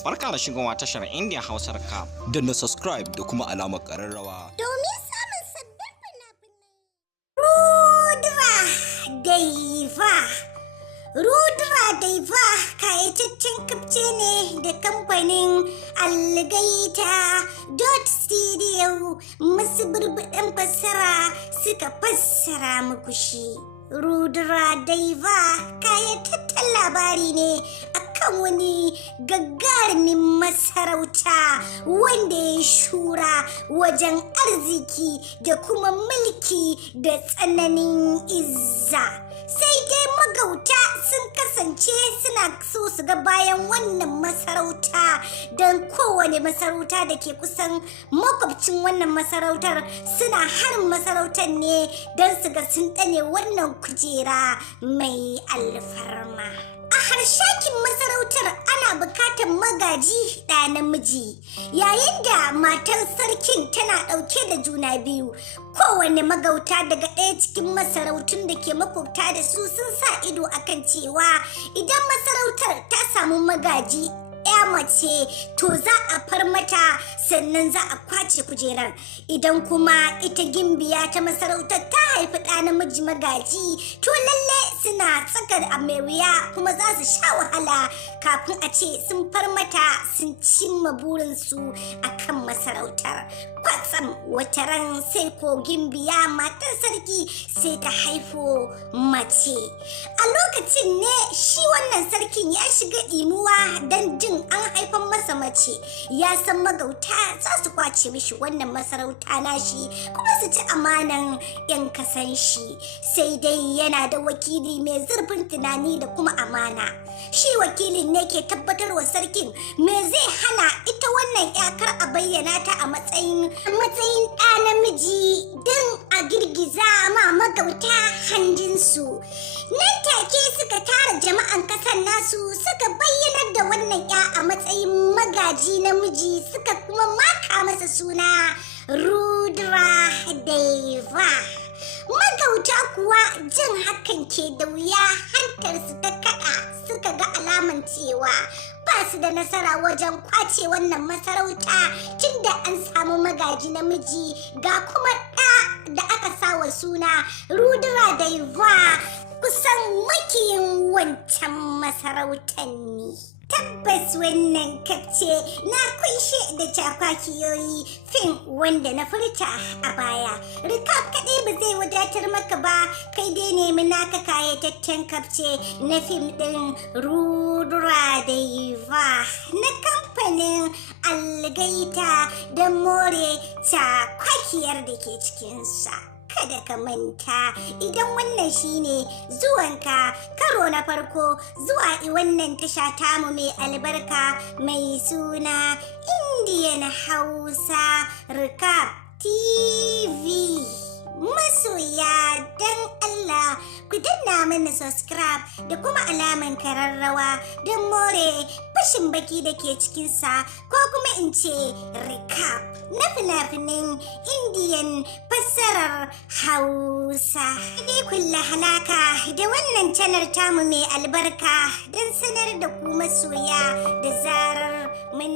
Barka da shigowa tashar India Hausar Cap. Danna subscribe da kuma alamar ƙararrawa. Domin samun sabbin fina-finai. Rudra Daiva kayataccen kafce ne da kamfanin Algaita Studio masu burbuɗen fassara suka fassara muku shi. Rudra Daiva kayataccen labari ne akan wani gagarumin masarauta wanda ya shura wajen arziki da kuma mulki da tsananin izza. Sai dai magauta sun kasance suna so su ga bayan wannan masarauta don kowane masarauta da ke kusan makwabcin wannan masarautar suna harin masarautar ne don su ga sun ɗane wannan kujera mai alfarma. A harshakin masarautar ana bukatar magaji ɗa namiji, yayin da matar sarkin tana ɗauke da juna biyu. Kowane magauta daga ɗaya cikin masarautun da ke makwabta da su sun sa ido akan cewa idan masarautar ta samu magaji ya mace to za a far mata sannan za a kwace kujerar. Idan kuma ita gimbiya ta masarautar ta haifi ɗa namiji magaji to lalle suna tsakar a mai wuya kuma za su sha wahala kafin a ce sun far mata sun cimma burinsu a kan masarautar. Kwatsam wata ran sai ko gimbiya matar sarki sai ta haifo mace. A lokacin ne shi wannan sarkin ya shiga imuwa don jin an haifan masa mace, ya san magauta za su kwace mishi wannan masarauta nashi kuma su ci amanan 'yan kasan shi. Sai dai yana da wakili mai zurfin tunani da kuma amana. Shi wakilin ne ke tabbatarwa sarkin me zai hana ita wannan yakar a bayyana ta a matsayin ɗa namiji don a girgiza ma magauta hanjinsu. Nan take suka tara jama'an kasar nasu suka bayyanar da wannan ya a matsayin magaji namiji suka kuma maka masa suna Rudra Daiva. Magauta kuwa jin hakan ke da wuya hantarsu ta kaɗa suka ga alaman cewa ba su da nasara wajen kwace wannan masarauta tunda an samu magaji namiji ga kuma ɗa da aka sawa suna Rudra Daiva kusan makiyin wancan masarautar ne. Tabbas wannan kafce na kunshe da cakwakiyoyi fim wanda na furta a baya. Recap kaɗai ba zai wadatar maka ba, kai dai nemi naka kayataccen kafce na fim ɗin Rudra Daiva na kamfanin Algaita don more cakwakiyar da ke cikinsa. Kada ka manta idan wannan shine zuwanka karo na farko zuwa wannan tasha tamu mai albarka mai suna Indian Hausa Recap TV. Masoya don Allah ku danna mana subscribe da kuma alaman kararrawa don more fashin baki da ke cikinsa ko kuma in ce recap na fina-finan Indian fassarar Hausa. Dai kulla halaka da wannan channel tamu mai albarka don sanar da ku masoya da zarar mun